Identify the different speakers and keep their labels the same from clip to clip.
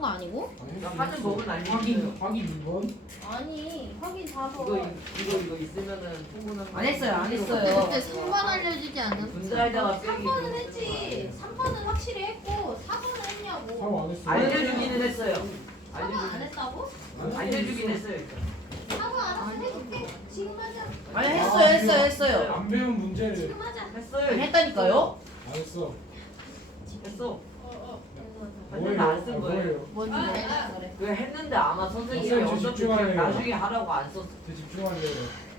Speaker 1: 거 아니고?
Speaker 2: 하는 법은 알려줘요.
Speaker 3: 확인 2번?
Speaker 1: 아니 확인 4번.
Speaker 2: 이거 있으면은 통분하는.
Speaker 4: 안 했어요.
Speaker 1: 그때 3번 알려주지 않았어?
Speaker 2: 분자에다가 빼기.
Speaker 1: 3번은 했지. 3번은 확실히 했고 4번은 했냐고.
Speaker 3: 사고 안 했어.
Speaker 2: 알려주기는 했어요.
Speaker 1: 4번 안 했다고?
Speaker 2: 알려주긴 했어요. 일단.
Speaker 1: 4번 알아서 해줄게. 지금 하자.
Speaker 4: 아니 했어요.
Speaker 3: 안 배운 문제를
Speaker 1: 지금 하자.
Speaker 4: 아니,
Speaker 2: 했어요.
Speaker 4: 했다니까요?
Speaker 3: 안 했어.
Speaker 2: 했어.
Speaker 3: 뭐예요?
Speaker 2: 했는데 안 쓴
Speaker 3: 아,
Speaker 2: 거예요.
Speaker 1: 뭔지 알아 그래.
Speaker 2: 그 했는데 아마 선생님이
Speaker 3: 선생님, 저
Speaker 2: 어차피
Speaker 3: 집중하래요.
Speaker 2: 그냥 나중에 하라고 안 썼어.
Speaker 3: 제 집중하래요.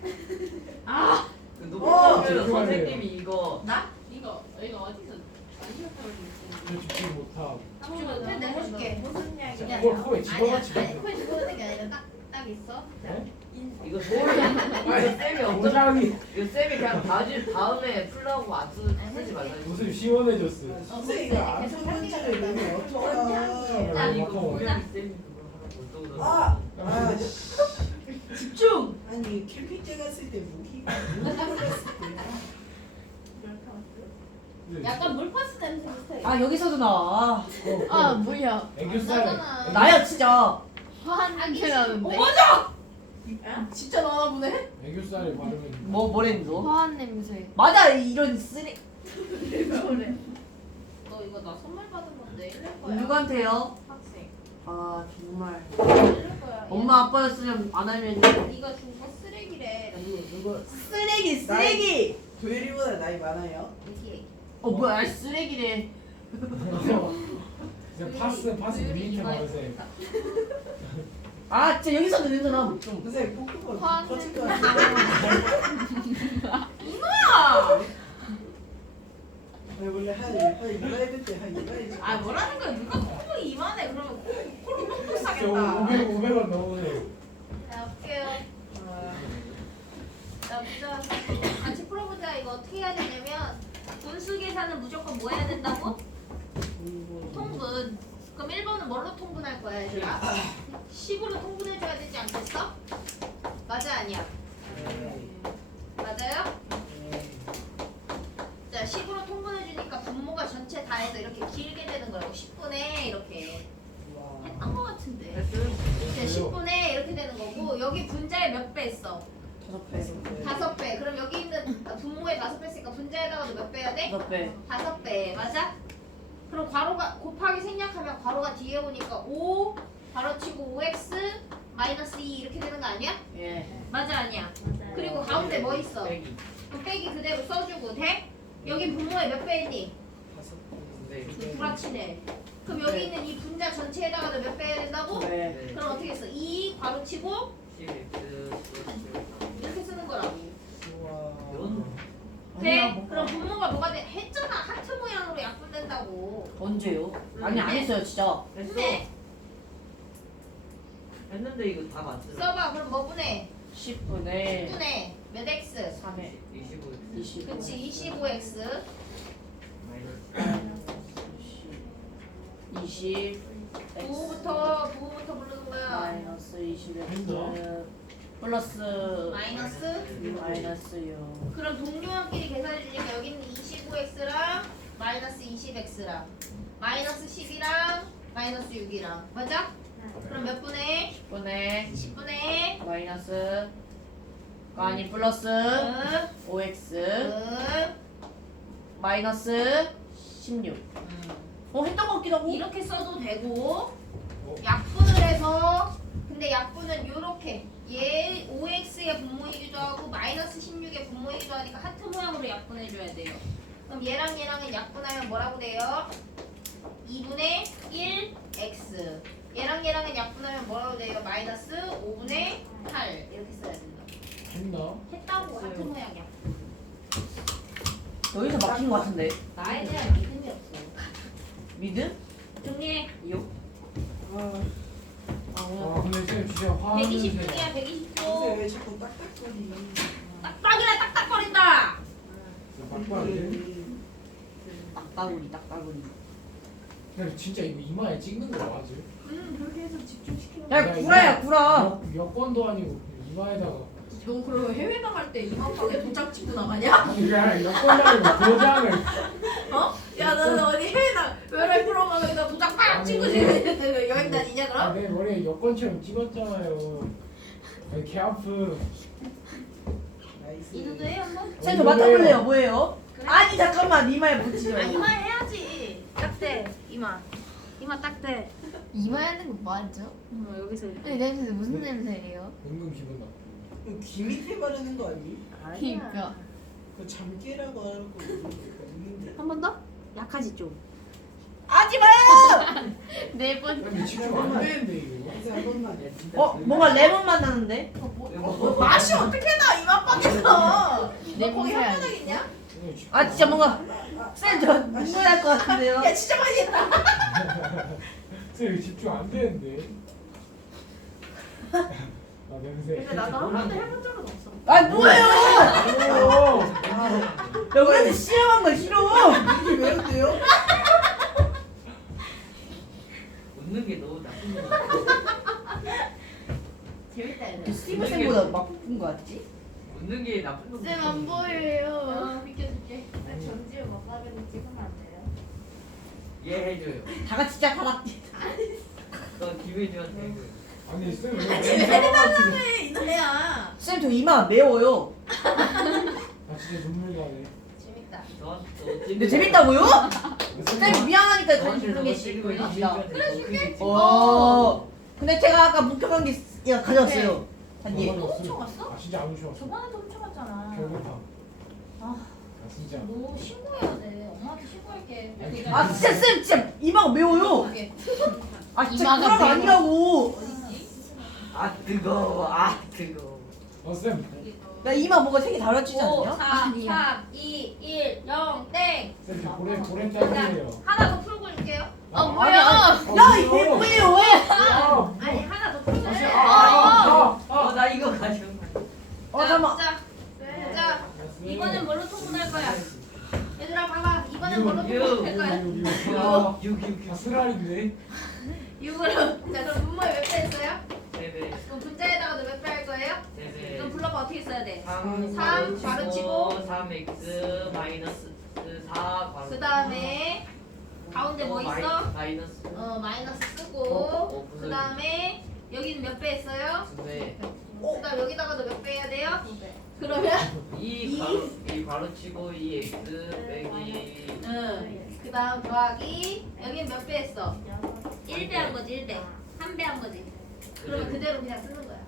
Speaker 2: 그 녹음하면
Speaker 3: 집중하래요.
Speaker 2: 선생님이 이거
Speaker 1: 나?
Speaker 5: 이거 어디서 만지셨다고
Speaker 3: 저 집중 못함.
Speaker 1: 집중 못해 내가 해줄게. 무슨 이야기냐?
Speaker 3: 그걸 코에 집어넣지
Speaker 1: 아니
Speaker 3: 마세요.
Speaker 1: 코에 집어넣는 게 아니라 딱 있어.
Speaker 3: 네?
Speaker 2: 이거 쌤이 어차피
Speaker 3: 도장이
Speaker 2: 이거 쌤이 그냥 다음에 풀라고 안 쓰지 말라.
Speaker 3: 무슨 시원해졌어.
Speaker 1: 선생님 계속 문제를 내면 어떡해.
Speaker 2: 아니 이거
Speaker 3: 보자.
Speaker 2: 분명히 쌤이 그걸 하라고
Speaker 6: 아!
Speaker 2: 어쩌고
Speaker 6: 아,
Speaker 4: 집중.
Speaker 6: 아니 캠핑장 갔을 때 무기가 물어봤을 때야.
Speaker 1: 약간 물파스 냄새 비슷해.
Speaker 4: 아 여기서도 나와.
Speaker 5: 아 뭐야
Speaker 3: 애교살.
Speaker 1: 나잖아.
Speaker 4: 나야 진짜.
Speaker 5: 화한 냄새 나는데
Speaker 1: 진짜 나나 보네.
Speaker 3: 애교살에 바르면
Speaker 4: 뭐랬니 너?
Speaker 5: 화한 냄새
Speaker 4: 맞아 이런 쓰레.
Speaker 1: 너 이거 나 선물 받은 건데 잃을 거야.
Speaker 4: 누구한테요?
Speaker 1: 학생.
Speaker 4: 아 정말.
Speaker 1: 잃을 거야.
Speaker 4: 엄마 아빠였으면 안 하면.
Speaker 1: 네가 준 거 쓰레기래.
Speaker 6: 누구
Speaker 4: 쓰레기.
Speaker 6: 도열이보다 나이 많아요?
Speaker 1: 이게
Speaker 4: 뭐야 쓰레기래.
Speaker 3: 이제 파스 밑에 바르세요.
Speaker 4: 아 진짜 여기서도 냄새 나. 좀.
Speaker 6: 선생님 포크볼
Speaker 5: 화한
Speaker 6: 터질
Speaker 5: 냄새
Speaker 6: 것 같아요. 아니, 원래 한 이거 해줄 때한 이거 해줄
Speaker 1: 아 뭐라는 거야? 누가 콧구멍이 이만해? 그러면 코로 똥똥
Speaker 3: 저
Speaker 1: 싸겠다.
Speaker 3: 500원 넣으세요.
Speaker 1: 자 볼게요. 자 보자. 같이 풀어보자. 이거 어떻게 해야 되냐면 분수 계산은 무조건 뭐 해야 된다고? 통분. 그럼 1번은 뭘로 통분할 거야 얘들아? 10으로 통분해줘야 되지 않겠어? 맞아 아니야? 맞아요? 자 10으로 통분해주니까 분모가 전체 다 해서 이렇게 길게 되는 거라고 10분의 이렇게 했던 거 같은데
Speaker 2: 했어요?
Speaker 1: 이제 10분의 이렇게 되는 거고 여기 분자에 몇 배 했어?
Speaker 4: 5배.
Speaker 1: 5배. 그럼 여기 있는 분모에 5배 했으니까 분자에다가도 몇 배 해야 돼?
Speaker 4: 5배.
Speaker 1: 5배. 맞아? 그럼 괄호가 곱하기 생략하면 괄호가 뒤에 오니까 5 괄호치고 5x 마이너스 2 이렇게 되는 거 아니야?
Speaker 4: 예.
Speaker 1: 맞아 아니야? 그리고 가운데 뭐 있어?
Speaker 2: 빼기.
Speaker 1: 그럼 빼기 그대로 써주고 돼? 여기 분모에 몇 배 했니?
Speaker 2: 네.
Speaker 1: 불합치네. 그럼 여기 있는 이 분자 전체에다가도 몇 배 해야 된다고?
Speaker 4: 네.
Speaker 2: 네.
Speaker 1: 그럼 어떻게 했어? 2 괄호치고
Speaker 2: 10x
Speaker 1: 이렇게 쓰는 거라고.
Speaker 2: 이런
Speaker 1: 돼? 그럼 분모가 뭐가 돼? 했잖아. 하트 모양으로 약분된다고.
Speaker 4: 언제요? 아니 안 했어요 진짜.
Speaker 2: 했어.
Speaker 1: 근데
Speaker 2: 했는데 이거 다 맞죠?
Speaker 1: 써봐. 그럼 뭐 분해?
Speaker 4: 10분의
Speaker 1: 10분의 몇 x?
Speaker 4: 3에
Speaker 2: 25.
Speaker 4: 20.
Speaker 1: 그치 25x
Speaker 2: 마이너스
Speaker 4: 20.
Speaker 1: 부호부터 부르는 거야.
Speaker 4: 마이너스 20x
Speaker 3: 했나?
Speaker 4: 플러스
Speaker 1: 마이너스
Speaker 4: 6.
Speaker 1: 그럼 동료한끼리 계산해 주니까 여기는 25x랑 마이너스 20x랑 마이너스 10이랑 마이너스 6이랑 맞아? 그럼 몇 분의?
Speaker 4: 10분의
Speaker 1: 10분의
Speaker 4: 마이너스 아니 플러스 5x 마이너스 16. 했던 것 같기도 하고.
Speaker 1: 이렇게 써도 되고 약분을 해서 근데 약분은 요렇게 얘 5x의 분모이기도 하고 마이너스 16의 분모이기도 하니까 하트 모양으로 약분해줘야 돼요. 그럼 얘랑 얘랑은 약분하면 뭐라고 돼요? 2분의 1x 얘랑 얘랑은 약분하면 뭐라고 돼요? 마이너스 5분의 8 이렇게 써야 된다.
Speaker 3: 했나?
Speaker 1: 했다고 하트 모양이야.
Speaker 4: 여기서 막힌 것 같은데.
Speaker 1: 나에 대한 믿음이 없어.
Speaker 4: 믿음?
Speaker 1: 정리해.
Speaker 3: 아 근데 쌤 진짜 화나는
Speaker 1: 120분이야 120분.
Speaker 6: 선생님 왜 자꾸 딱딱거리
Speaker 1: 딱딱이라 딱딱거린다.
Speaker 3: 빡빡이.
Speaker 4: 딱따구리.
Speaker 3: 야 진짜 이거 이마에 찍는 거 맞지?
Speaker 1: 그렇게 해서 집중시키는
Speaker 4: 야 구라야 구라.
Speaker 3: 여권도 아니고 이마에다가
Speaker 1: 너 그러면 해외 나갈 때 이만큼에 도장 찍고 나가냐?
Speaker 3: 아니 그게 아니라 여권도 아니고 도장을
Speaker 1: 어? 야 너는 어디 해외 나 외래 프로그램에다 도장 빡 찍고 여행 다니냐?
Speaker 3: 내 머리에 여권처럼 찍었잖아요. 아니, 개 아프.
Speaker 6: 나이스.
Speaker 1: 이도도 해 한번?
Speaker 4: 쌤저 맞춰볼래요? 뭐예요? 아니 잠깐만 이마에 묻히죠.
Speaker 1: 이마 해야지. 딱대 이마. 이마 딱대.
Speaker 5: 이마 하는 거 맞죠?
Speaker 1: 여기서
Speaker 5: 근데 냄새 무슨 냄새예요?
Speaker 3: 은근 기분 나빠.
Speaker 6: 이거 귀 밑에 바르는 거 아니?
Speaker 5: 그니까.
Speaker 6: 그 잠깨라고 하고 있는데.
Speaker 1: 한 번 더? 약하지 좀.
Speaker 4: 하지 마요.
Speaker 5: 네 번.
Speaker 3: 근데 집중 안 되는데 이거.
Speaker 6: 이제 한 번만.
Speaker 4: 뭔가 레몬 맛 나는데?
Speaker 1: 맛이 어떻게 나 이마빵에서?
Speaker 5: 냄새 아니야?
Speaker 1: 있냐?
Speaker 3: 이거 집중
Speaker 4: 아 진짜 뭔가 쌤저 눈물 날 것 같은데요.
Speaker 1: 야 진짜 많이 했다.
Speaker 3: 쌤 이거 집중 안 되는데. 아 냄새.
Speaker 1: 근데 나도 한 번도 해본 적은 없어.
Speaker 4: 아 뭐예요?
Speaker 3: 오!
Speaker 4: 야 우리한테 실험한 거 싫어.
Speaker 6: 이게 왜 돼요?
Speaker 2: 웃는 게 너무 나쁜 거 같아.
Speaker 1: 재밌다 얘들.
Speaker 4: 스티브 쌤보다 막 뽑은 거 같지?
Speaker 2: 웃는 게 나쁜 거
Speaker 5: 쌤 안 보여요.
Speaker 1: 비켜줄게.
Speaker 5: 전지우 먹가면 찍으면 안 돼요?
Speaker 2: 얘 해줘요.
Speaker 4: 다 같이 시작하라.
Speaker 2: 너 김혜주한테 해줘요.
Speaker 3: 아니 쌤 왜 냄새 맡지?
Speaker 1: 해 이놈애야.
Speaker 4: 쌤 저 이마 매워요.
Speaker 3: 아 진짜 눈물 나네.
Speaker 1: 재밌다.
Speaker 4: 근데 재밌다고요?
Speaker 3: 쌤
Speaker 4: 쌤 미안하니까
Speaker 2: 사실
Speaker 4: 저희 부르게
Speaker 2: 너가 찍으면
Speaker 4: 싶어요.
Speaker 2: 김혜주한테 더 크게 찍어.
Speaker 4: 근데 제가 아까 목격한 게 가져왔어요. 한 예.
Speaker 3: 또
Speaker 1: 훔쳐갔어?
Speaker 3: 아 진짜 안 훔쳐갔어.
Speaker 1: 저번에도 훔쳐갔잖아.
Speaker 3: 결국다.
Speaker 1: 아.
Speaker 3: 아 진짜.
Speaker 1: 너 신고해야 돼. 엄마한테 신고할게.
Speaker 3: 아니,
Speaker 4: 아 진짜 쌤 진짜 이마가 매워요.
Speaker 1: 어디
Speaker 4: 아 진짜
Speaker 5: 이마가
Speaker 4: 그런 거
Speaker 5: 매워.
Speaker 4: 아니라고.
Speaker 1: 있지?
Speaker 2: 아 뜨거워. 아 뜨거워.
Speaker 3: 쌤.
Speaker 4: 나 이마 뭐가 색이 달라지지
Speaker 1: 5,
Speaker 4: 않냐?
Speaker 1: 4, 3, 2, 1, 0, 땡.
Speaker 3: 쌤 지금 고래 딸이에요.
Speaker 1: 하나 더 풀고 줄게요.
Speaker 5: 뭐야?
Speaker 4: 야 이게 뭐예요?
Speaker 1: 아니 하나 더 풀고
Speaker 3: 다시
Speaker 1: 줄게요.
Speaker 2: 나 이거 가져온 거야.
Speaker 4: 잠깐만.
Speaker 1: 자, 이번엔 뭘로 통분할 거야? 얘들아 봐봐. 이번엔 뭘로 통분할 거야?
Speaker 2: 6.
Speaker 3: 아 쓰라린데.
Speaker 1: 6으로. 자 그럼 분모에 몇 배 했어요?
Speaker 2: 네네.
Speaker 1: 그럼 분자에다가도 몇 배 할 거예요?
Speaker 2: 네네.
Speaker 1: 그럼 불러봐 어떻게 써야 돼?
Speaker 2: 3
Speaker 1: 바로 치고
Speaker 2: 3x 마이너스 4 바로
Speaker 1: 그 다음에 가운데 뭐 있어?
Speaker 2: 마이너스
Speaker 1: 마이너스 쓰고
Speaker 2: 무슨-
Speaker 1: 그 다음에 여기는 몇 배 했어요?
Speaker 2: 네.
Speaker 1: 그 다음 여기다가도 몇 배 해야 돼요? 그러면
Speaker 2: 2 바로 치고 2x 빼기
Speaker 1: 그 다음 더하기 여기는 몇 배 했어? 1배 한 거지 1배 3배 한 거지 그러면 그대로 그냥 쓰는 거야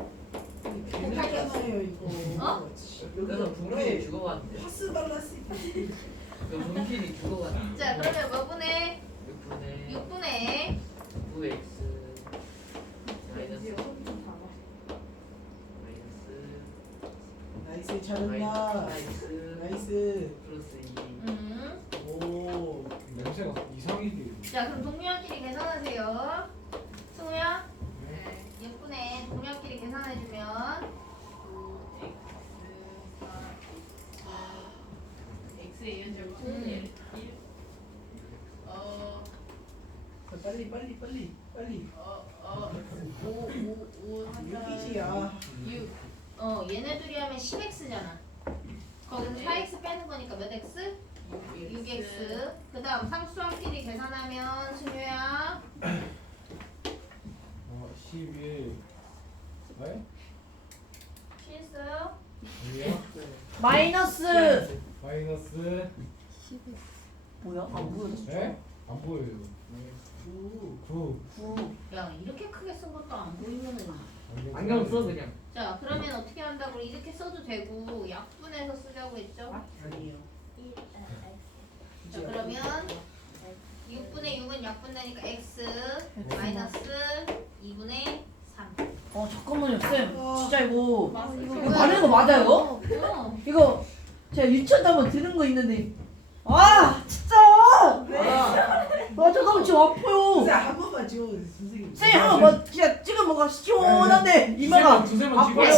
Speaker 6: 괜찮아요 이거.
Speaker 1: 어?
Speaker 2: 그래서 분필이 죽어갔는데
Speaker 6: 파스 발랐을 때.
Speaker 2: 그 분필이 죽어갔는데
Speaker 1: 자 그러면 몇 분의
Speaker 2: 6분의
Speaker 1: 6분의
Speaker 2: 9x 마이너스
Speaker 6: 나이스 잘한다.
Speaker 2: 마이너스
Speaker 6: 나이스.
Speaker 2: 플러스 2
Speaker 6: 오.
Speaker 3: 냄새가 이상이게.
Speaker 1: 자 그럼 동료끼리 계산하세요 승우야 6분의 동료끼리 계산해주면
Speaker 5: X의 연절부
Speaker 1: 음.
Speaker 6: 빨리.
Speaker 5: 5
Speaker 6: 6이지야.
Speaker 5: 6
Speaker 1: 얘네 둘이 하면 10x잖아 거기서 4x 빼는 거니까 몇 x? 6x 그 다음 상수함끼리 계산하면 승우야
Speaker 3: 11. 왜?
Speaker 1: 피했어요?
Speaker 3: 아니야?
Speaker 4: 마이너스
Speaker 3: 마이너스.
Speaker 4: 뭐야? 아 뭐야?
Speaker 3: 에? 안 보여요. 9.
Speaker 1: 야 이렇게 크게 쓴 것도 안 보이면은
Speaker 2: 안경 써 그냥
Speaker 1: 자 그러면 어떻게 한다고 이렇게 써도 되고 약분해서 쓰자고 했죠?
Speaker 6: 아니에요.
Speaker 1: 자 그러면 6분의 6은 약분되니까 x 마이너스 2분의 3
Speaker 4: 잠깐만요 쌤. 진짜 이거
Speaker 1: 이거
Speaker 4: 말하는 거 맞아요?
Speaker 1: 어.
Speaker 4: 이거 제가 유치원도 한번 들은 거 있는데 진짜 잠깐만 지금 아파요.
Speaker 6: 선생님 한 번만 찍어 선생님.
Speaker 4: 쌤 한번 뭐 진짜 지금 뭔가 시원한데 이마가
Speaker 3: 두세번
Speaker 4: 아파요.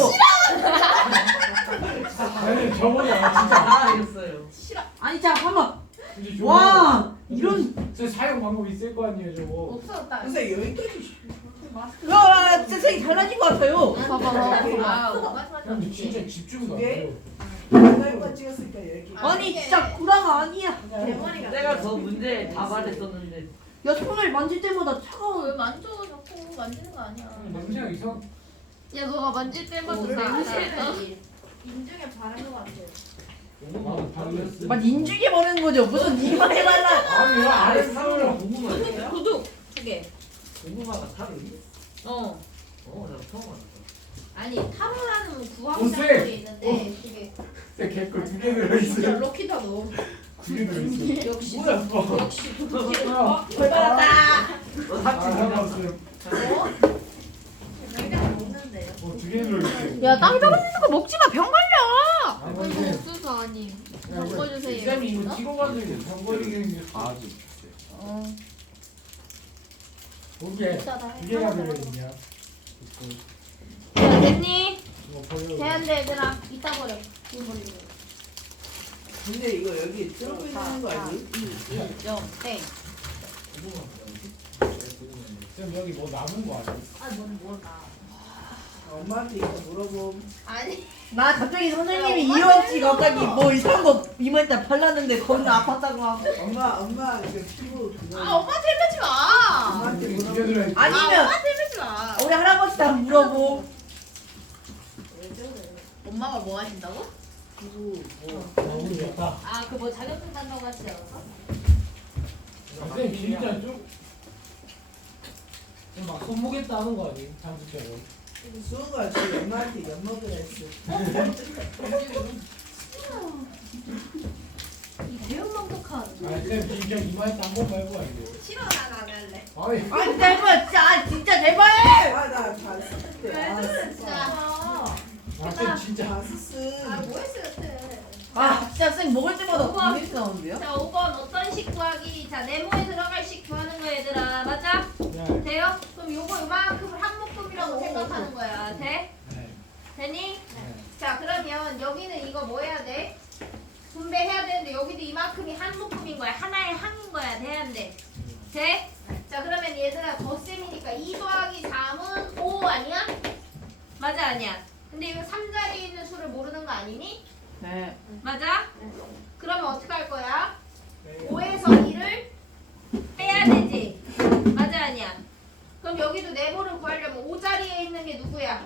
Speaker 3: 아니 저번에 진짜.
Speaker 2: 다 알겠어요
Speaker 4: 아니 자 한번
Speaker 3: 이제 저거-
Speaker 4: 와 이런
Speaker 3: 저 사용 방법 있을 거 아니에요 저거.
Speaker 1: 없어졌다
Speaker 6: 선생님 여기까지.
Speaker 4: 와 진짜 색이 달라진 것 같아요.
Speaker 1: 맞아
Speaker 3: 근데 진짜 집중도 안 돼요.
Speaker 6: 하나만 찍었으니까 여기.
Speaker 4: 아니 진짜 구라가 아니야.
Speaker 1: 대머리가
Speaker 2: 내가 더 문제 다 말했었는데
Speaker 4: 야 손을 만질 때마다 차가워요.
Speaker 1: 왜 만져 자꾸 오, 만지는 거 아니야.
Speaker 3: 냄새가 이상.
Speaker 1: 야 너가 만질 때마다
Speaker 5: 인중에 바른 것 같아요.
Speaker 3: 너무 많이
Speaker 4: 막 인중에 버리는 거죠. 무슨 이마에 발라.
Speaker 3: 아니 이거 아래 사람이랑
Speaker 2: 고구마 있어요?
Speaker 1: 도둑 2개.
Speaker 2: 고구마가 타르니?
Speaker 1: 어.
Speaker 2: 나 처음 알았어.
Speaker 1: 아니 타로라는
Speaker 3: 오세!
Speaker 1: 구황작물이 있는데 그게
Speaker 3: 제 개꿀 2개
Speaker 1: 진짜
Speaker 3: 들어있어요.
Speaker 1: 럭키다 너.
Speaker 3: 2개 들어있어.
Speaker 1: 역시
Speaker 3: 뭐야 그거?
Speaker 1: 역시
Speaker 3: 아,
Speaker 4: 벌 받았다.
Speaker 2: 너
Speaker 3: 아,
Speaker 2: 삭제
Speaker 3: 잡았어요.
Speaker 5: 그냥 먹는데요.
Speaker 3: 2개 들어있어요.
Speaker 1: 야 땅 떨어지는 거 먹지 마. 병 걸려.
Speaker 3: 아, 근데
Speaker 1: 옥수수 아니.
Speaker 3: 야, 이거
Speaker 1: 바꿔주세요.
Speaker 3: 쌤이 이거 찍어가지고 병 걸리게 생겼어.
Speaker 2: 아주.
Speaker 3: 거기에 2개가 들어있냐?
Speaker 1: 야 됐니?
Speaker 3: 이거 버려.
Speaker 1: 돼안돼 얘들아. 이따 버려. 이거 버리는 거.
Speaker 6: 근데 이거 여기 들어가 있는 거 아니에요?
Speaker 1: 1점 땡.
Speaker 2: 고구마 뭐지?
Speaker 3: 쌤 여기 뭐 남은 거 아니야?
Speaker 5: 아넌 몰라.
Speaker 6: 엄마한테 이거 물어봄.
Speaker 1: 아니.
Speaker 4: 나 갑자기 선생님이 이유 없이 갑자기 뭐 이상한 거 이마에다 발랐는데 겁나 아팠다고 하고.
Speaker 6: 엄마 그 피부 그거.
Speaker 1: 아 엄마한테 이러지 마.
Speaker 6: 엄마한테
Speaker 3: 이게 2개
Speaker 6: 물어봄.
Speaker 3: 들어있어.
Speaker 4: 아니면
Speaker 1: 엄마한테 이러지 마.
Speaker 4: 우리 할아버지한테 한번 물어보.
Speaker 5: 왜 저래?
Speaker 1: 엄마가 뭐 하신다고?
Speaker 6: 피부 뭐.
Speaker 3: 너무 좋다.
Speaker 1: 아 그 뭐 자격증 딴다고 하시지 않았어?
Speaker 3: 쌤 진짜 좀. 막 손목에 따는 거 아니? 장수처럼.
Speaker 6: 수호가 저희 엄마한테 엿먹으라 했어.
Speaker 1: 이 대형망덕한.
Speaker 3: 아니 쌤 진짜 이마에 딴거 말고 아니고.
Speaker 1: 싫어 난 안 할래.
Speaker 3: 아니.
Speaker 4: 아 제발 진짜 제발.
Speaker 6: 아나 봤을 때. 아
Speaker 1: 진짜.
Speaker 3: 아, 쌤 진짜.
Speaker 6: 봤었음.
Speaker 1: 뭐했어 같아.
Speaker 4: 아 진짜 쌤 먹을 때마다 이미지 나오는데요?
Speaker 1: 자 5번 어떤 식 구하기. 자 네모에 들어갈 식 구하는 거야 얘들아. 맞아?
Speaker 3: 네.
Speaker 1: 돼요? 그럼 요거 요만큼을 한 묶음이라고 생각하는 거야. 돼?
Speaker 3: 네.
Speaker 1: 되니?
Speaker 3: 네.
Speaker 1: 자 그러면 여기는 이거 뭐 해야 돼? 분배해야 되는데 여기도 이만큼이 한 묶음인 거야. 하나의 항인 거야. 돼? 안 돼? 돼? 자 그러면 얘들아 덧셈이니까 2 더하기 3은 5 아니야? 맞아 아니야? 근데 이거 3자리에 있는 수를 모르는 거 아니니?
Speaker 4: 네.
Speaker 1: 맞아? 그러면 어떻게 할 거야?
Speaker 3: 네.
Speaker 1: 5에서 2를 빼야 되지? 맞아 아니야? 그럼 여기도 네모를 구하려면 5자리에 있는 게 누구야?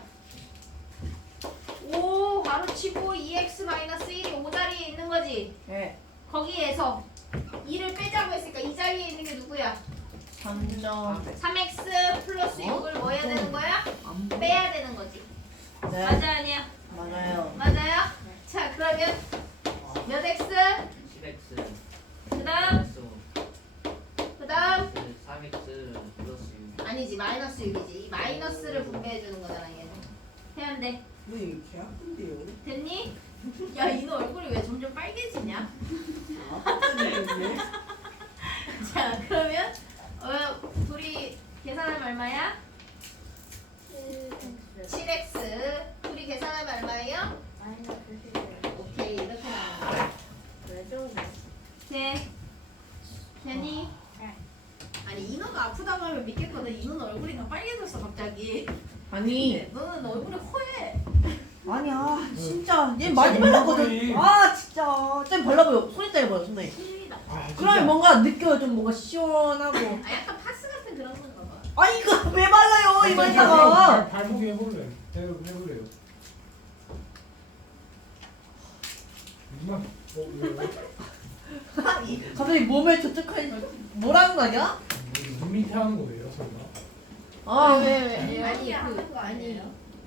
Speaker 1: 5 바로 치고 2x-1이 5자리에 있는 거지?
Speaker 4: 네.
Speaker 1: 거기에서 2를 빼자고 했으니까 이 자리에 있는 게 누구야?
Speaker 4: 3점.
Speaker 1: 3x 플러스 6을 뭐 해야 되는 거야? 빼야 되는 거지.
Speaker 4: 네.
Speaker 1: 맞아 아니야?
Speaker 4: 맞아요.
Speaker 1: 맞아요? 자 그러면 몇 x?
Speaker 2: 10x.
Speaker 1: 그 다음?
Speaker 2: x.
Speaker 1: 그 다음?
Speaker 2: 3x 플러스 6.
Speaker 1: 아니지 마이너스 6이지. 이 마이너스를 분배해 주는 거잖아 얘는. 해야 돼.
Speaker 6: 왜 이렇게 아픈데요?
Speaker 1: 됐니? 야 이너 얼굴이 왜 점점 빨개지냐?
Speaker 6: 아픈데.
Speaker 1: 자 그러면 둘이 계산하면 얼마야? 7x 둘이 계산하면 얼마예요?
Speaker 5: 마이너스 11.
Speaker 1: 오케이 이렇게 나오는 거야.
Speaker 5: 왜 저래?
Speaker 1: 돼? 되니?
Speaker 5: 네.
Speaker 1: 아니 인어가 아프다고 하면 믿겠거든. 인어는 얼굴이 다 빨개졌어 갑자기.
Speaker 4: 아니
Speaker 1: 너는 얼굴이 허해.
Speaker 4: 아니야 진짜 얘 많이 발랐거든. 아 진짜 쌤 발라봐요. 손에 따라봐요 손에.
Speaker 1: 큰일이다.
Speaker 3: 아, 진짜.
Speaker 4: 그러면 뭔가 느껴요. 좀 뭔가 시원하고.
Speaker 1: 아 약간 파스 같은 그런 건가 봐.
Speaker 4: 아 이거 왜 발라요 이마에다가.
Speaker 3: 발목이 해볼래. 대로 해보래요. 이만. 왜요?
Speaker 4: 갑자기 몸에 저쪽한 뭐라는 거 아니야?
Speaker 3: 눈 밑에 하는 거예요, 설마?
Speaker 4: 아
Speaker 1: 왜?
Speaker 5: 아니 하는 거 아니에요?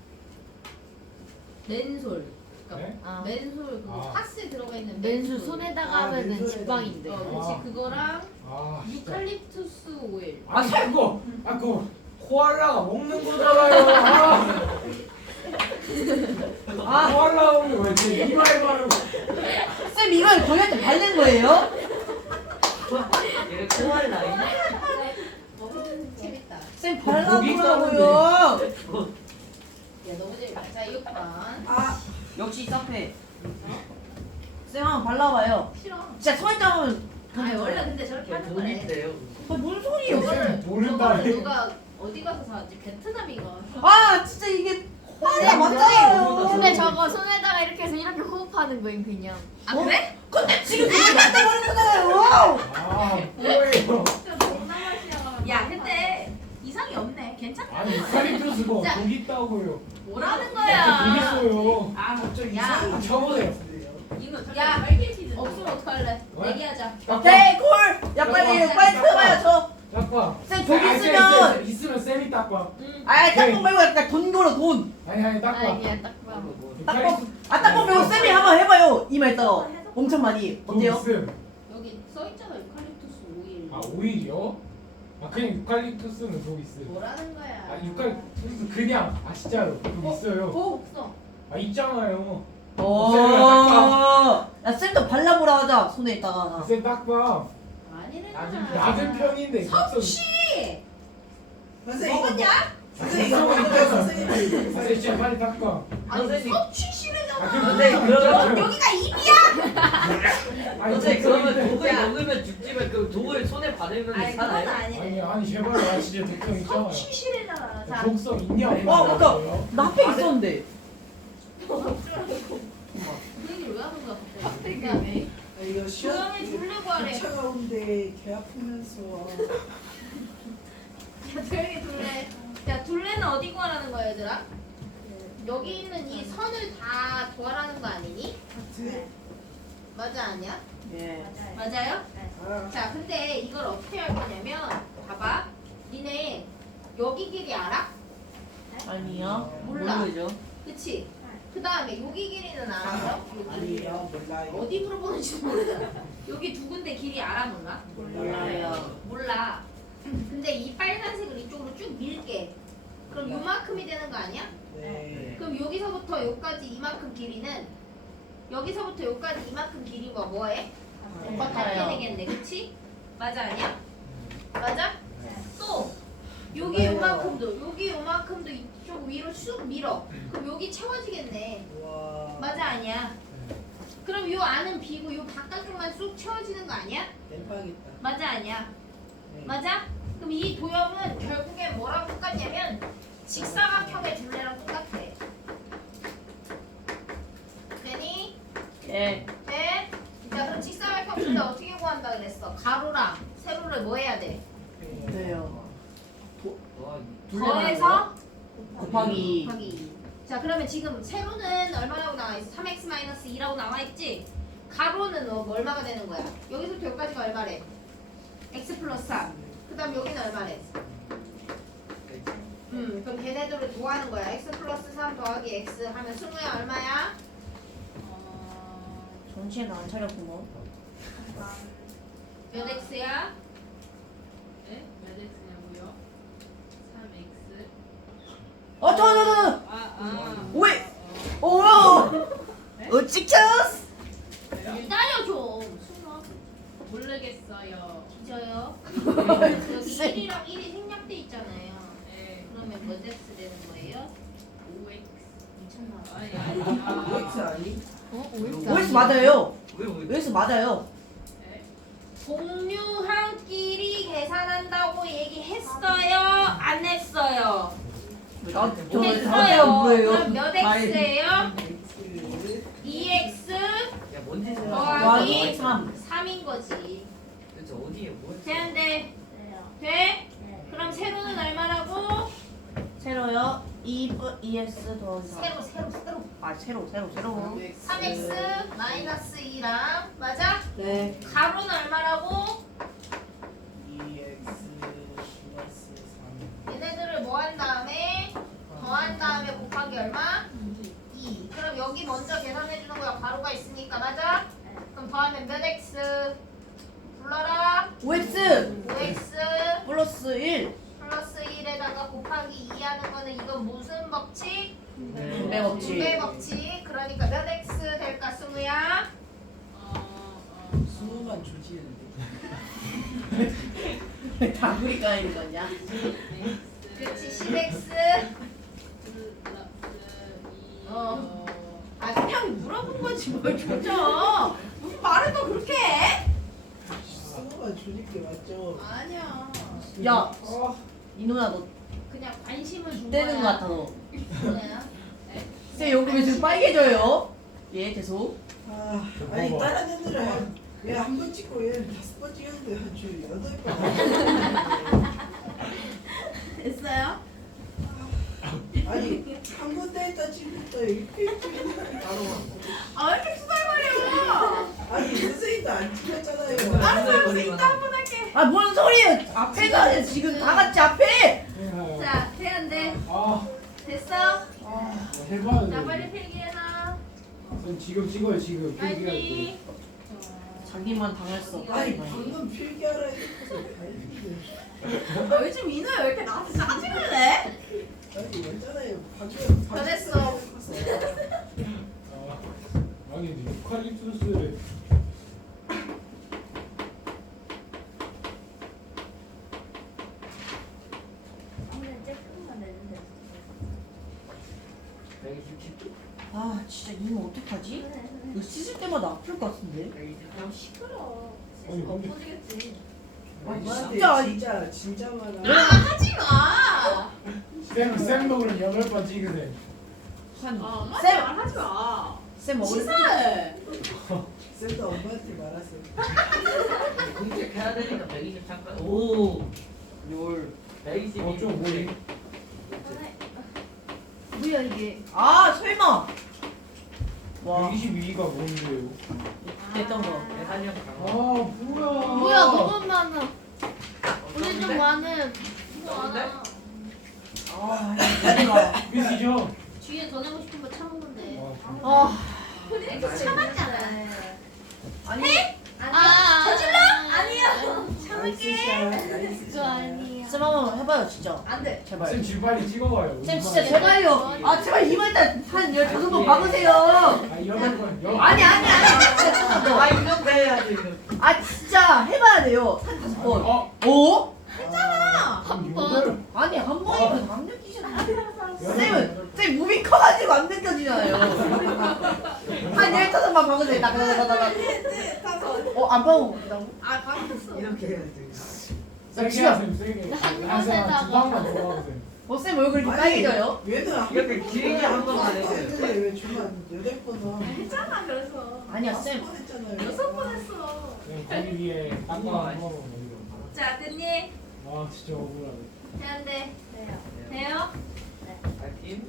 Speaker 1: 맨솔.
Speaker 3: 네?
Speaker 1: 맨솔 그거
Speaker 3: 아.
Speaker 1: 파스에 들어가 있는
Speaker 7: 맨수 손에다가 하면은
Speaker 6: 맨손에다가.
Speaker 7: 지방인데.
Speaker 1: 그렇지
Speaker 3: 아.
Speaker 1: 그거랑
Speaker 3: 아, 진짜.
Speaker 1: 유칼립투스 오일.
Speaker 3: 아, 그거, 그거 코알라가 먹는 거잖아요. 아, 코알라가 왜제 이마에 바르고?
Speaker 4: 쌤 이걸 거기한테 바른 거예요?
Speaker 2: 얘 코알 나이?
Speaker 1: 재밌다.
Speaker 4: 쌤
Speaker 3: 거기
Speaker 4: 발라보라고요.
Speaker 1: 야 너무 재밌다. 자 6번.
Speaker 6: 아
Speaker 4: 역시 쌉해. 쌤 한번 발라봐요.
Speaker 1: 싫어.
Speaker 4: 진짜 손에 따면.
Speaker 1: 아니 원래 근데 저렇게
Speaker 2: 얘
Speaker 1: 하는 거래.
Speaker 2: 돈인데요.
Speaker 4: 뭔 소리예요?
Speaker 1: 저거를
Speaker 3: 모른다.
Speaker 1: 누가 어디 가서 사왔지? 베트남이가.
Speaker 4: 아 진짜 이게 코알라 맞잖아요.
Speaker 7: 근데 저거 손에다가 이렇게 해서 이렇게 호흡하는 거임 그냥.
Speaker 1: 아 그래?
Speaker 4: 근데 지금 이게 맞다 버린 거잖아요.
Speaker 3: 아, 뭐예요?
Speaker 5: 진짜 너무 나가시야.
Speaker 1: 야 근데 이상이 없네. 괜찮아.
Speaker 3: 아니 유칼립투스가
Speaker 1: 자.
Speaker 3: 독 있다고요.
Speaker 1: 뭐라는
Speaker 3: 독
Speaker 1: 거야?
Speaker 3: 있어요.
Speaker 6: 갑자기
Speaker 1: 야.
Speaker 6: 이상한
Speaker 3: 저번에.
Speaker 5: 이거
Speaker 1: 야,
Speaker 5: 빨개지는.
Speaker 1: 없으면 어떡할래?
Speaker 3: 왜?
Speaker 1: 내기하자.
Speaker 4: 오케이 콜. 야 빨리 틀어봐요 저.
Speaker 3: 닦아.
Speaker 4: 쌤 저기
Speaker 3: 아니,
Speaker 4: 있으면.
Speaker 3: 있으면 쌤이 닦아.
Speaker 4: 아 딱뽕 말고 약간 돈 걸어 돈.
Speaker 3: 아니 닦아.
Speaker 7: 아 그냥 딱 봐.
Speaker 4: 딱뽕. 아 딱뽕 말고 쌤이 한번 해봐요. 이마 있다가 엄청 많이.
Speaker 3: 독
Speaker 4: 어때요?
Speaker 3: 있음.
Speaker 1: 여기 써 있잖아. 유칼립투스 오일.
Speaker 3: 아 오일이요? 아 그냥 유칼립투스는 독 있음.
Speaker 1: 뭐라는 거야?
Speaker 3: 아 유칼립투스 그냥 아 진짜로 독 있어요.
Speaker 1: 없어.
Speaker 3: 아 있잖아요.
Speaker 4: 야 쌤도 발라보라 하자 손에 있다가.
Speaker 3: 쌤 닦아.
Speaker 1: 아니래잖아.
Speaker 3: 낮은 편인데
Speaker 1: 석취!
Speaker 6: 선생님
Speaker 1: 먹었냐?
Speaker 6: 선생님 이거 먹어요 선생님.
Speaker 3: 선생님 진짜 빨리 닦아.
Speaker 1: 아니
Speaker 2: 선생님.
Speaker 1: 석취 싫으잖아.
Speaker 3: 아 그럼
Speaker 2: 선생님, 그러면-
Speaker 1: 여기가 입이야?
Speaker 3: 아니
Speaker 2: 선생님 그러면
Speaker 3: 독성인데.
Speaker 2: 독을 먹으면 죽지만 그 독을 손에 바르면
Speaker 1: 아니 그건
Speaker 2: 살아요?
Speaker 3: 아니 아니 제발 나 진짜 독성 있잖아요.
Speaker 1: 석취 싫으잖아. 자.
Speaker 3: 독성 있냐 없냐?
Speaker 4: 어 맞다.
Speaker 3: 그래요?
Speaker 4: 나 앞에 있었는데.
Speaker 1: 그 얘기를 왜 하는 거야 갑자기?
Speaker 6: 아, 이거 시험
Speaker 1: 조용히 둘려고 하래.
Speaker 6: 차가운데 개 아프면서
Speaker 1: 야 조용히 둘래. 야 둘래는 어디 구하라는 거야 얘들아? 여기 있는 이 선을 다 구하라는 거 아니니?
Speaker 6: 하트.
Speaker 1: 맞아 아니야?
Speaker 4: 예.
Speaker 1: 맞아요?
Speaker 6: 아,
Speaker 1: 자 근데 이걸 어떻게 할 거냐면 봐봐. 니네 여기 길이 알아?
Speaker 4: 아니요.
Speaker 1: 몰라.
Speaker 4: 모르죠.
Speaker 1: 그치? 그 다음에 여기 길이는 알아? 여기
Speaker 6: 아니요 몰라요.
Speaker 1: 어디 물어보는지 모르잖아. 여기 두 군데 길이 알아 몰라?
Speaker 4: 몰라요.
Speaker 1: 몰라. 근데 이 빨간색을 이쪽으로 쭉 밀게. 그럼 요만큼이 되는 거 아니야?
Speaker 6: 네.
Speaker 1: 그럼 여기서부터 여기까지 이만큼 길이는 여기서부터 여기까지 이만큼 길이가 뭐해? 오빠 같게 되겠네, 그치? 맞아 아니야? 맞아? 또 여기
Speaker 6: 맞아요.
Speaker 1: 요만큼도 여기 요만큼도 이쪽 위로 쑥 밀어. 그럼 여기 채워지겠네.
Speaker 6: 와.
Speaker 1: 맞아 아니야? 그럼 요 안은 비고 요 바깥쪽만 쑥 채워지는 거 아니야?
Speaker 6: 대박이다.
Speaker 1: 맞아 아니야?
Speaker 6: 네.
Speaker 1: 맞아? 그럼 이 도형은 결국엔 뭐랑 똑같냐면 직사각형의 둘레랑 똑같아. 되니?
Speaker 4: 예.
Speaker 1: 돼? 자 그럼 직사각형 둘레 어떻게 구한다 그랬어? 가로랑 세로를 뭐 해야 돼?
Speaker 4: 돼요.
Speaker 2: 와,
Speaker 1: 더해서
Speaker 4: 곱하기.
Speaker 1: 곱하기. 자 그러면 지금 세로는 얼마라고 나와 있어? 3x-2라고 나와 있지? 가로는 뭐 얼마가 되는 거야? 여기서부터 여기까지가 얼마래? x 플러스 3. 그 다음 여기는 얼마래? 그럼 걔네들을 더하는 거야. x 플러스 3 더하기 x 하면 승우야 얼마야?
Speaker 4: 정치에는 안 차렸구먼.
Speaker 1: 몇 x야?
Speaker 5: 네? 몇 x냐고요? 3x.
Speaker 4: 저.
Speaker 5: 아.
Speaker 4: 왜? 오. 찍혔어.
Speaker 1: 기다려 좀. 승우
Speaker 5: 모르겠어요.
Speaker 1: 기저요. 여기 1이랑 1이 생략돼 있잖아요.
Speaker 5: 네.
Speaker 1: 그러면 몇 x 되는 거예요?
Speaker 5: 5x.
Speaker 1: 미쳤나?
Speaker 5: 아니.
Speaker 6: OX 아니?
Speaker 4: OX 맞아요.
Speaker 2: 왜?
Speaker 4: OX 맞아요.
Speaker 5: 네.
Speaker 1: 공유한끼리 계산한다고 얘기했어요? 안 했어요?
Speaker 4: 저
Speaker 1: 했어요.
Speaker 4: 뭐예요?
Speaker 1: 그럼 몇 x예요?
Speaker 6: X.
Speaker 1: 2x
Speaker 2: 야 뭔지
Speaker 1: 더하기
Speaker 4: 3.
Speaker 1: 3인 거지.
Speaker 2: 그래서 어디에 뭐?
Speaker 1: 되는데 돼? 그럼 세로는 얼마라고?
Speaker 4: 세로요. 2x 더하기 3.
Speaker 1: 세로.
Speaker 4: 아 세로.
Speaker 1: 3x 마이너스 2랑 맞아?
Speaker 4: 네.
Speaker 1: 가로는 얼마라고?
Speaker 6: 2X 플러스 3.
Speaker 1: 얘네들을 뭐 한 다음에 더한 다음에 곱하기 얼마? 2. 그럼 여기 먼저 계산해 주는 거야. 가로가 있으니까 맞아? 그럼 더하면 몇 x? 불러라.
Speaker 4: 5x
Speaker 1: 5x
Speaker 4: 플러스 1.
Speaker 1: 플러스 1에다가 곱하기 2 하는 거는 이건 무슨 법칙?
Speaker 4: 분배 법칙.
Speaker 1: 분배 법칙. 그러니까 몇 x 될까 승우야?
Speaker 6: 수만 조지는데.
Speaker 4: 다구리 까이는 거냐?
Speaker 1: 그렇지 10x. 아 그냥 물어본 거지 뭘 조져. 무슨 말을 또 그렇게 해?
Speaker 6: 수만 조질 게 맞죠?
Speaker 1: 아니야.
Speaker 4: 야,
Speaker 6: 어.
Speaker 4: 이누야 너
Speaker 1: 그냥 관심을 준
Speaker 4: 떼는 거
Speaker 1: 거야.
Speaker 4: 같아 너.
Speaker 1: 뭐야?
Speaker 4: 쌤 여기 왜 지금 빨개져요? 예, 죄송.
Speaker 6: 아, 아니 다른 애들은 왜 한 번 찍고 얘는 5번 찍었는데 아주 8번.
Speaker 1: 됐어요?
Speaker 6: 한 군데 있다 지금부터 이렇게
Speaker 2: 따로
Speaker 4: 아 왜 이렇게 수달거려?
Speaker 6: 아니 선생님도 안 찍혔잖아요.
Speaker 4: 아뭔 소리예요? 앞에 가 지금 다 같이 앞에.
Speaker 1: 자, 태연대
Speaker 3: 아,
Speaker 1: 됐어?
Speaker 3: 해봐야 돼.
Speaker 1: 자, 빨리 필기해놔.
Speaker 3: 선 지금 찍어요 지금 필기할 때.
Speaker 1: 빨리.
Speaker 4: 자기만 당했어.
Speaker 6: 아니 방금 필기하라 했어.
Speaker 4: 요즘 민호야 왜 이렇게 나한테 짜증을 내?
Speaker 6: 아니 했잖아요. 방금
Speaker 1: 변했어.
Speaker 3: 아, 아니 근데 유칼립투스를
Speaker 4: 아 진짜 이거 어떡하지? 이거 씻을 때마다 아플 것 같은데.
Speaker 1: 시끄러.
Speaker 3: 아니 근데
Speaker 1: 터지겠지.
Speaker 6: 엄마한테 진짜 많아.
Speaker 1: 하지 마.
Speaker 3: 쌤도 그럼 8번 찍으세요.
Speaker 4: 쌤,
Speaker 1: 하지 마.
Speaker 4: 쌤 먹을.
Speaker 1: 치사해.
Speaker 6: 쌤도 엄마한테 말았어요.
Speaker 2: 공책해야 되니까 120 잠깐. 오.
Speaker 4: 열.
Speaker 2: 120.
Speaker 3: 좀 뭐지?
Speaker 7: 뭐야 이게?
Speaker 4: 아 설마. 와
Speaker 3: 122가 뭔데요?
Speaker 4: 됐던 거.
Speaker 2: 대한형
Speaker 3: 아
Speaker 2: 강화.
Speaker 3: 뭐야?
Speaker 7: 뭐야 너무 많아. 오늘 좀 많은.
Speaker 4: 아 이거
Speaker 3: 미스죠?
Speaker 1: 뒤에 더 내고 싶은 거 참은 건데.
Speaker 7: 아.
Speaker 1: 그래? 참았잖아.
Speaker 4: 아니.
Speaker 7: 저질러?
Speaker 1: 아니야.
Speaker 6: 참을게.
Speaker 7: 그거 아니야.
Speaker 4: 쌤 한번 해봐요 진짜.
Speaker 1: 안 돼.
Speaker 4: 제발.
Speaker 3: 쌤 지금 빨리 찍어봐요.
Speaker 4: 쌤 진짜 제발요. 아 제발 이번 달한 15번 박으세요.
Speaker 3: 아 8번.
Speaker 4: 아니 아니 아니.
Speaker 2: 아 이거 해야지 이거.
Speaker 4: 아 진짜 해봐야 돼요. 한 5번.
Speaker 3: 어?
Speaker 4: 오?
Speaker 3: 한
Speaker 7: 번.
Speaker 4: 아니 한 번이면 안 느끼잖아. 쌤 몸이 커가지고 안 느껴지잖아요. 한 15번 박으세요. 나가나가나가. 안 박고 그다음.
Speaker 1: 아, 바뀌었어.
Speaker 6: 이렇게 해야지.
Speaker 3: 세게 하세요 세게.
Speaker 7: 한 번에다가.
Speaker 3: 두 방만 더 박으세요.
Speaker 4: 쌤 얼굴 이렇게 빨개져요?
Speaker 6: 얘는
Speaker 2: 이렇게 길게 한 번만 해줘요.
Speaker 6: 근데 왜 주만 8번
Speaker 1: 했잖아, 그래서.
Speaker 4: 아니야 쌤.
Speaker 6: 했잖아요.
Speaker 1: 6번 했어.
Speaker 3: 그냥 거기 위에 딴거 한 번만 올려.
Speaker 1: 자, 됐니?
Speaker 3: 아 진짜 억울하네.
Speaker 1: 태연대. 돼요?
Speaker 2: 팀.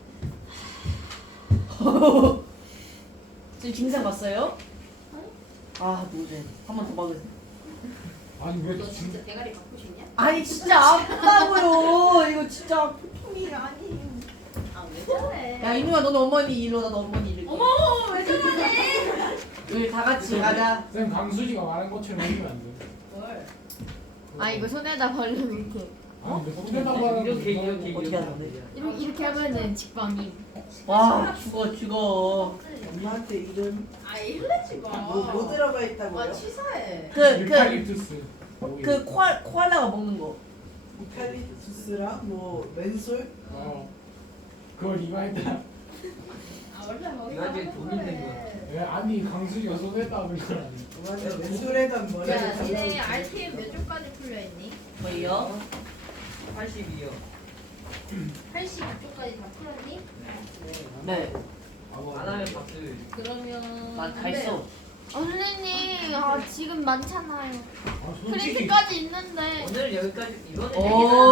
Speaker 4: 지금 증상 봤어요? 아 노잼. 한 번 더 박으세요.
Speaker 3: 아니 왜
Speaker 1: 너
Speaker 3: 진?
Speaker 1: 진짜 대가리 받고 싶냐?
Speaker 4: 아니 진짜 아프다고요. 이거 진짜 보통 일이 아니에요.
Speaker 1: 아, 왜 저래?
Speaker 4: 야 이누야 너는 어머니 일로 나도 어머니 일로.
Speaker 1: 어머, 왜 저러네?
Speaker 4: 우리 다 같이 가자.
Speaker 3: 쌤 강수지가 말한 것처럼 해주면 안 돼.
Speaker 1: 뭘?
Speaker 7: 아 이거 손에다 바르고 이렇게.
Speaker 3: 아 근데 손에다 바르는
Speaker 2: 이렇게
Speaker 4: 어떻게 하는데?
Speaker 7: 이렇게 하면은 직방임.
Speaker 4: 와 죽어.
Speaker 6: 엄마한테 이름
Speaker 1: 아, 일레지 마.
Speaker 6: 뭐 들어가 있다고요?
Speaker 1: 아, 치사해.
Speaker 4: 그
Speaker 3: 유칼립투스.
Speaker 4: 코알라가 먹는 거.
Speaker 6: 유칼립투스랑 뭐 맨솔?
Speaker 3: 그걸 이마에다.
Speaker 1: 아, 원래 먹이
Speaker 2: 이거 이제 돈 있는
Speaker 3: 왜 아니 강수지가 손에다 하는 건 아니야.
Speaker 6: 엄마한테 맨솔에다 뭐라
Speaker 1: 야, 니네 RTM 몇 쪽까지 풀려있니?
Speaker 4: 뭐요?
Speaker 2: 82요.
Speaker 1: 82쪽까지 다 풀었니?
Speaker 4: 네.
Speaker 2: 안 하면 박수.
Speaker 1: 그러면
Speaker 4: 난 다
Speaker 1: 안 돼요.
Speaker 4: 했어.
Speaker 7: 선생님 지금 많잖아요.
Speaker 3: 아 솔직히.
Speaker 7: 크리스까지 있는데.
Speaker 2: 오늘 여기까지 이거는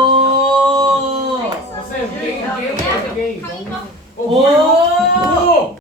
Speaker 4: 오.
Speaker 3: 쌤 게임.
Speaker 1: 강의가
Speaker 3: 오.